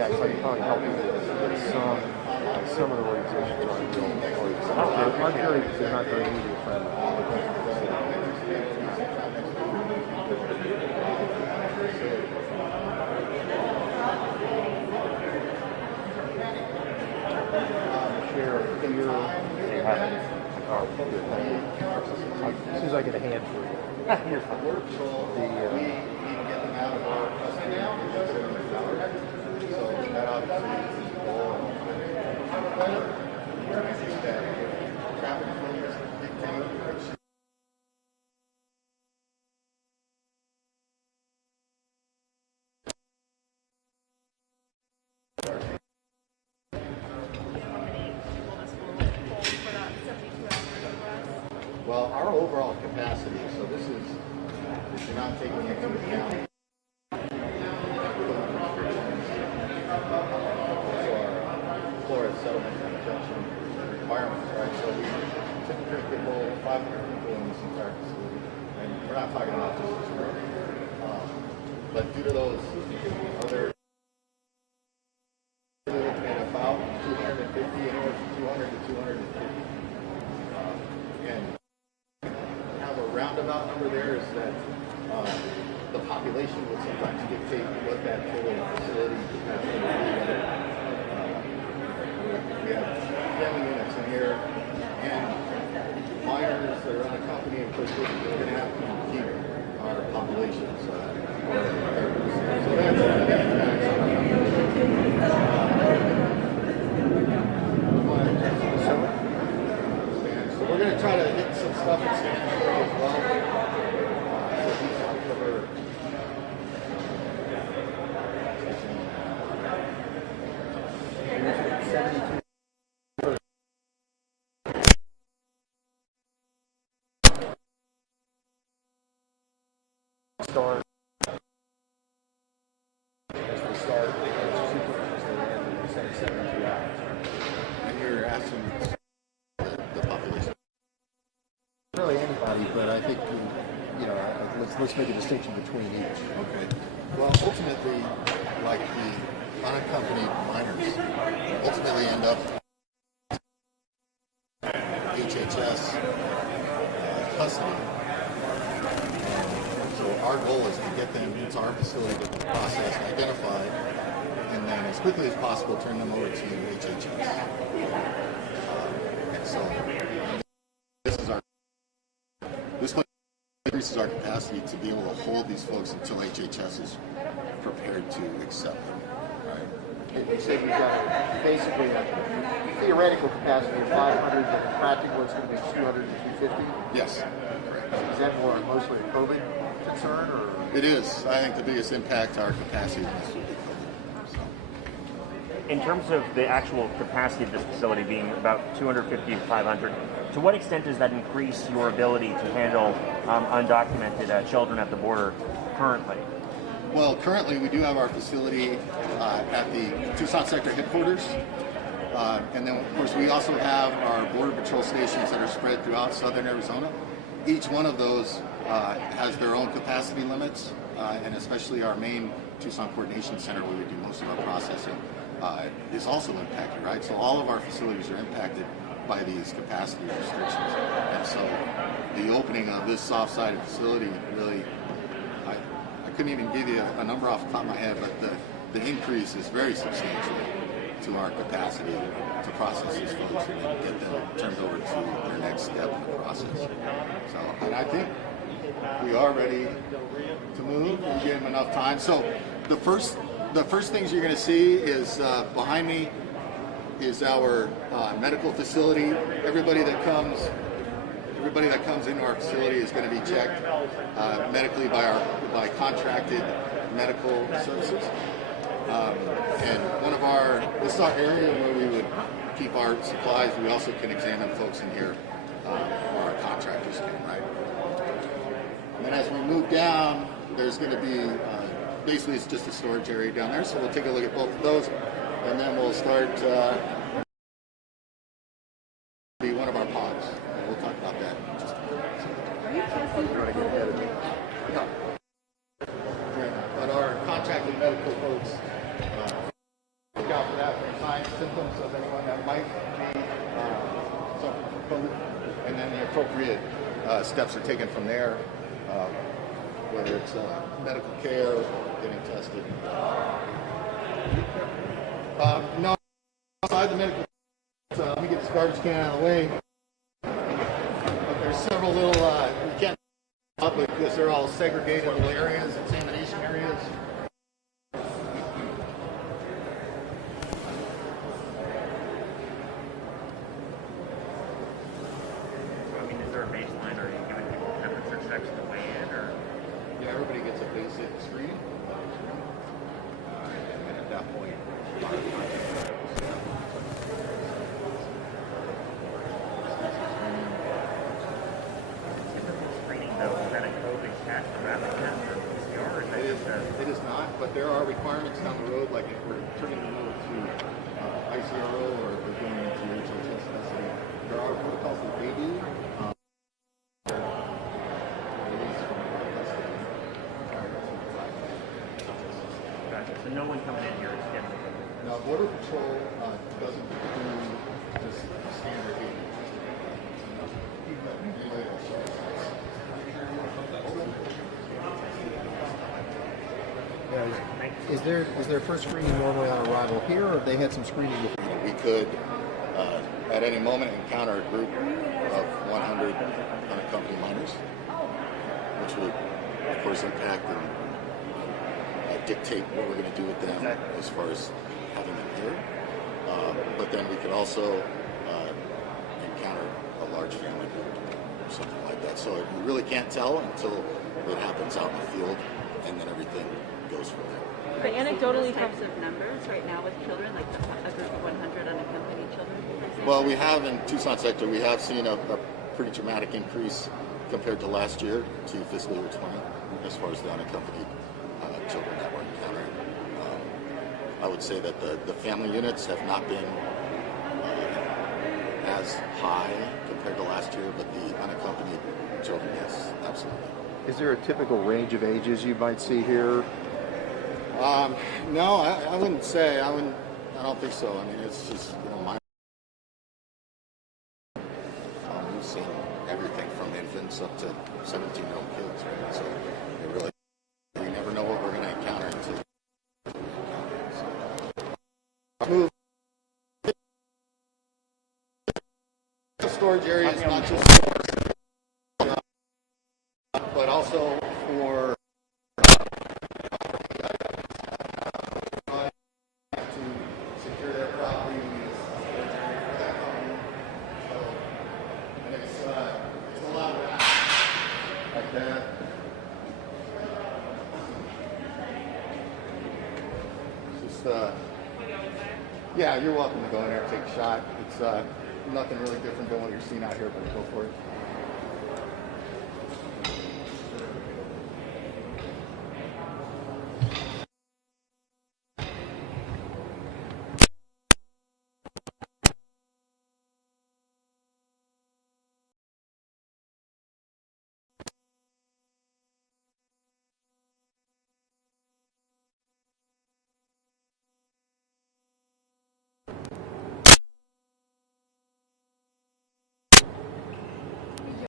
contacts, I can probably help you with some of the organizations aren't real I'm very, they're not very media friendly. Share here. As soon as I get a hand for you. You're fine. Well, our overall capacity, so this is, if you're not taking into account Florida settlement and injunction requirements, right? So we typically could hold 500 people in this entire facility, and we're not talking about just this room. But due to those other, we're looking at about 250, anywhere from 200 to 250. And kind of a roundabout number there is that the population would sometimes dictate what that total facility capacity would be. We have family units in here and minors that are unaccompanied, of course, we're going to have to keep our population. So we're going to try to hit some stuff in Stanford as well. So these will cover. Start. As we start, sequences they end in the same 72 hours. And you're asking the population. Really anybody, but I think let's make a distinction between each. Okay. Well, ultimately, like the unaccompanied minors, ultimately end up HHS custody. So our goal is to get them into our facility, get the process identified, and then as quickly as possible turn them over to HHS. And so this increases our capacity to be able to hold these folks until HHS is prepared to accept them. Right? You said you've got basically a theoretical capacity of 500, but in practical it's going to be 200 to 250? Yes. Is that mostly a COVID concern? Or? It is. I think the biggest impact to our capacity is COVID. In terms of the actual capacity of this facility being about 250 to 500, to what extent does that increase your ability to handle undocumented children at the border currently? Well, currently we do have our facility at the Tucson sector headquarters. And then, of course, we also have our Border Patrol stations that are spread throughout southern Arizona. Each one of those has their own capacity limits, and especially our main Tucson Coordination Center, where we do most of our processing, is also impacted, right? So all of our facilities are impacted by these capacity restrictions. And so the opening of this off-site facility really, I couldn't even give you a number off the top of my head, but the increase is very substantial to our capacity to process these folks and get them turned over to their next step in the process. So, and I think we are ready to move. We give them enough time. So the first things you're going to see is behind me is our medical facility. Everybody that comes into our facility is going to be checked medically by contracted medical services. And this is our area where we would keep our supplies. We also can examine folks in here, or our contractors can, right? And then as we move down, there's going to be, basically it's just a storage area down there. So we'll take a look at both of those, and then we'll start, be one of our pods. And we'll talk about that in just a minute. You're going to get ahead of me. But our contracted medical folks and then the appropriate steps are taken from there, whether it's medical care, getting tested. No, outside the medical. Let me get this garbage can out of the way. But there's several little, we can't up because they're all segregated little areas, examination areas. I mean, is there a baseline, or are you giving people temperature checks to weigh in, or? Yeah, everybody gets a basic screen. And at that point, it is not, but there are requirements down the road, like if we're turning them over to ICRO or if we're going into HHS custody, there are protocols that they do. Gotcha. So no one coming in here is getting it. No, Border Patrol doesn't do this standard age. Is there first screening normally on arrival here, or have they had some screening before? We could, at any moment, encounter a group of 100 unaccompanied minors, which would, of course, impact and dictate what we're going to do with them as far as having them here. But then we could also encounter a large family group or something like that. So you really can't tell until it happens out in the field, and then everything goes from there. But anecdotally, types of numbers right now with children, like a group of 100 unaccompanied children? Well, we have in Tucson sector, we have seen a pretty dramatic increase compared to last year, to fiscal year 20, as far as the unaccompanied children that we're encountering. I would say that the family units have not been as high compared to last year, but the unaccompanied children, yes, absolutely. Is there a typical range of ages you might see here? No, I wouldn't say. I don't think so. I mean, it's just, we've seen everything from infants up to 17-year-old kids, right? So we never know what we're going to encounter until. Move. The storage area is not just for, but also for. Yeah, you're welcome to go in there and take a shot. It's nothing really different than what you're seeing out here, but go for it.